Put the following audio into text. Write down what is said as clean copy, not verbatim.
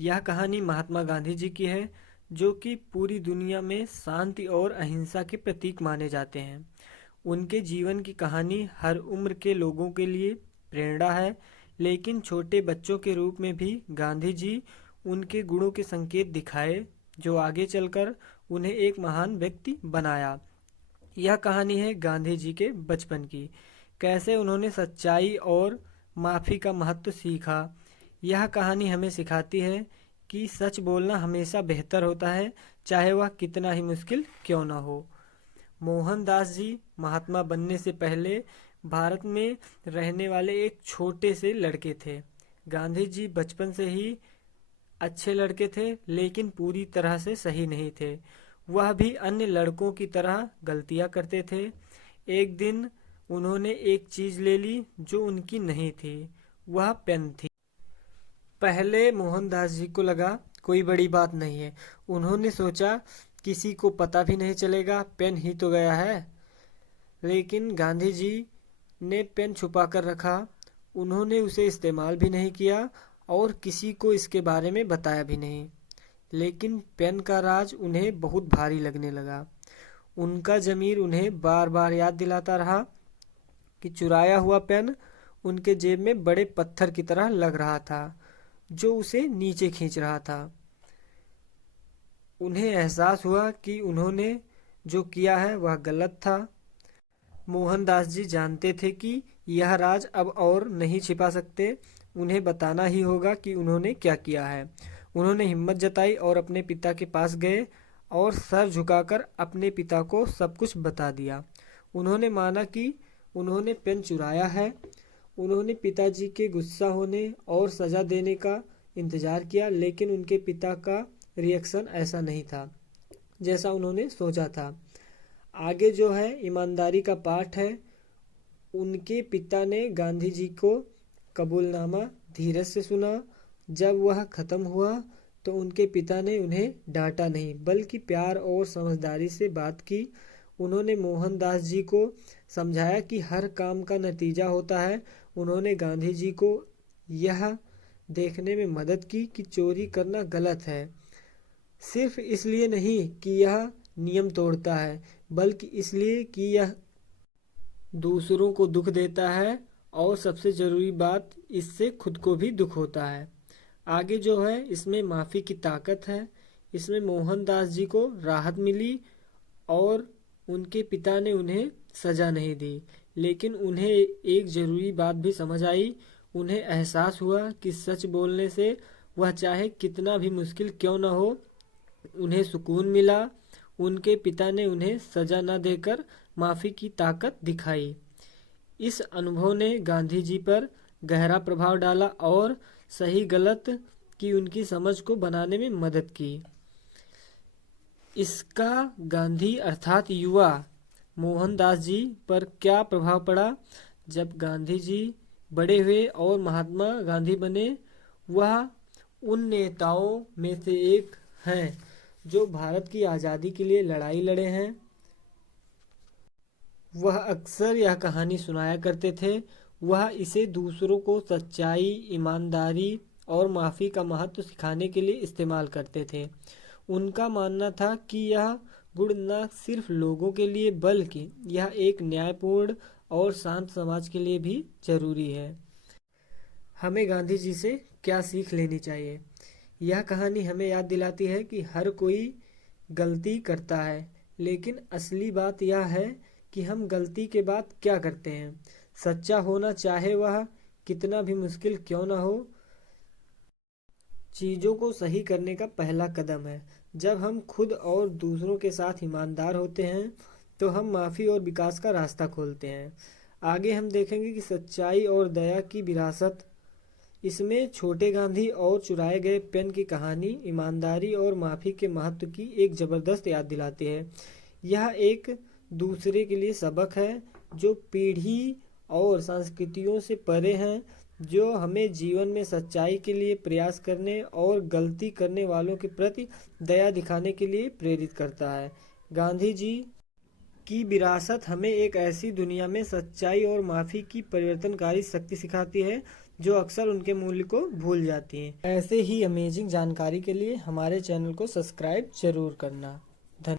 यह कहानी महात्मा गांधी जी की है, जो कि पूरी दुनिया में शांति और अहिंसा के प्रतीक माने जाते हैं। उनके जीवन की कहानी हर उम्र के लोगों के लिए प्रेरणा है, लेकिन छोटे बच्चों के रूप में भी गांधी जी उनके गुणों के संकेत दिखाए, जो आगे चलकर उन्हें एक महान व्यक्ति बनाया। यह कहानी है गांधी जी के बचपन की, कैसे उन्होंने सच्चाई और माफ़ी का महत्व सीखा। यह कहानी हमें सिखाती है कि सच बोलना हमेशा बेहतर होता है, चाहे वह कितना ही मुश्किल क्यों ना हो। मोहनदास जी महात्मा बनने से पहले भारत में रहने वाले एक छोटे से लड़के थे। गांधी जी बचपन से ही अच्छे लड़के थे, लेकिन पूरी तरह से सही नहीं थे। वह भी अन्य लड़कों की तरह गलतियां करते थे। एक दिन उन्होंने एक चीज ले ली जो उनकी नहीं थी। वह पेन थी। पहले मोहनदास जी को लगा कोई बड़ी बात नहीं है। उन्होंने सोचा किसी को पता भी नहीं चलेगा, पेन ही तो गया है। लेकिन गांधी जी ने पेन छुपा कर रखा। उन्होंने उसे इस्तेमाल भी नहीं किया और किसी को इसके बारे में बताया भी नहीं। लेकिन पेन का राज उन्हें बहुत भारी लगने लगा। उनका ज़मीर उन्हें बार बार याद दिलाता रहा कि चुराया हुआ पेन उनके जेब में बड़े पत्थर की तरह लग रहा था, जो उसे नीचे खींच रहा था। उन्हें एहसास हुआ कि उन्होंने जो किया है वह गलत था। मोहनदास जी जानते थे कि यह राज अब और नहीं छिपा सकते। उन्हें बताना ही होगा कि उन्होंने क्या किया है। उन्होंने हिम्मत जताई और अपने पिता के पास गए और सर झुकाकर अपने पिता को सब कुछ बता दिया। उन्होंने माना कि उन्होंने पेन चुराया है। उन्होंने पिताजी के गुस्सा होने और सजा देने का इंतजार किया, लेकिन उनके पिता का रिएक्शन ऐसा नहीं था जैसा उन्होंने सोचा था। आगे जो है ईमानदारी का पाठ है। उनके पिता ने गांधी जी को कबूलनामा धीरज से सुना। जब वह खत्म हुआ तो उनके पिता ने उन्हें डांटा नहीं, बल्कि प्यार और समझदारी से बात की। उन्होंने मोहनदास जी को समझाया कि हर काम का नतीजा होता है। उन्होंने गांधी जी को यह देखने में मदद की कि चोरी करना गलत है, सिर्फ इसलिए नहीं कि यह नियम तोड़ता है, बल्कि इसलिए कि यह दूसरों को दुख देता है, और सबसे ज़रूरी बात, इससे खुद को भी दुख होता है। आगे जो है इसमें माफ़ी की ताकत है। इसमें मोहनदास जी को राहत मिली और उनके पिता ने उन्हें सज़ा नहीं दी, लेकिन उन्हें एक ज़रूरी बात भी समझ आई। उन्हें एहसास हुआ कि सच बोलने से, वह चाहे कितना भी मुश्किल क्यों न हो, उन्हें सुकून मिला। उनके पिता ने उन्हें सजा न देकर माफ़ी की ताकत दिखाई। इस अनुभव ने गांधी जी पर गहरा प्रभाव डाला और सही गलत की उनकी समझ को बनाने में मदद की। इसका गांधी अर्थात युवा मोहनदास जी पर क्या प्रभाव पड़ा? जब गांधी जी बड़े हुए और महात्मा गांधी बने, वह उन नेताओं में से एक हैं जो भारत की आज़ादी के लिए लड़ाई लड़े हैं। वह अक्सर यह कहानी सुनाया करते थे। वह इसे दूसरों को सच्चाई, ईमानदारी और माफ़ी का महत्व सिखाने के लिए इस्तेमाल करते थे। उनका मानना था कि यह गुण न सिर्फ लोगों के लिए, बल्कि यह एक न्यायपूर्ण और शांत समाज के लिए भी जरूरी है। हमें गांधी जी से क्या सीख लेनी चाहिए? यह कहानी हमें याद दिलाती है कि हर कोई गलती करता है, लेकिन असली बात यह है कि हम गलती के बाद क्या करते हैं। सच्चा होना, चाहे वह कितना भी मुश्किल क्यों ना हो, चीज़ों को सही करने का पहला कदम है। जब हम खुद और दूसरों के साथ ईमानदार होते हैं, तो हम माफ़ी और विकास का रास्ता खोलते हैं। आगे हम देखेंगे कि सच्चाई और दया की विरासत। इसमें छोटे गांधी और चुराए गए पेन की कहानी ईमानदारी और माफ़ी के महत्व की एक ज़बरदस्त याद दिलाती है। यह एक दूसरे के लिए सबक है, जो पीढ़ी और संस्कृतियों से परे हैं, जो हमें जीवन में सच्चाई के लिए प्रयास करने और गलती करने वालों के प्रति दया दिखाने के लिए प्रेरित करता है। गांधी जी की विरासत हमें एक ऐसी दुनिया में सच्चाई और माफ़ी की परिवर्तनकारी शक्ति सिखाती है जो अक्सर उनके मूल्य को भूल जाती हैं। ऐसे ही अमेजिंग जानकारी के लिए हमारे चैनल को सब्सक्राइब जरूर करना।